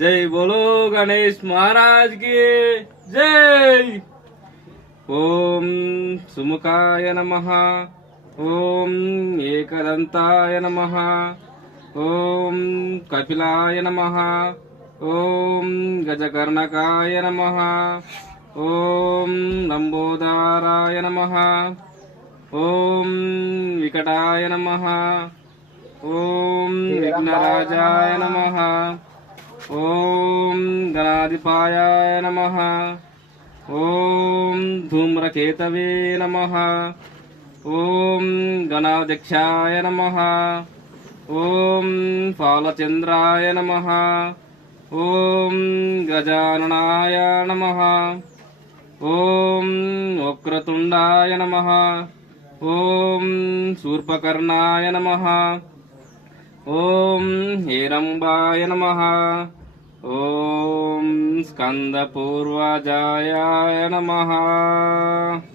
जय बोलो गणेश महाराज की जय। ओम सुमुखाय नमः। ओम एकदंताय नमः। ओम कपिलाय नमः। ओम गजकर्णकाय नमः। ओम लंबोदराय नमः। ओम विकटाय नमः। ओम विघ्नराजाय नमः। ओम गणाधिपायाय नमः। ओम धूम्रकेतवे नमः। ओम गणाध्यक्षाय नमः। ओम फालचंद्राय नमः। ओम गजाननाय नमः। ओम वक्रतुंडाय नमः। ओम शूर्पकर्णाय नमः। ओम हेरंबाय नमः। ओम स्कंदपूर्वजाय नमः।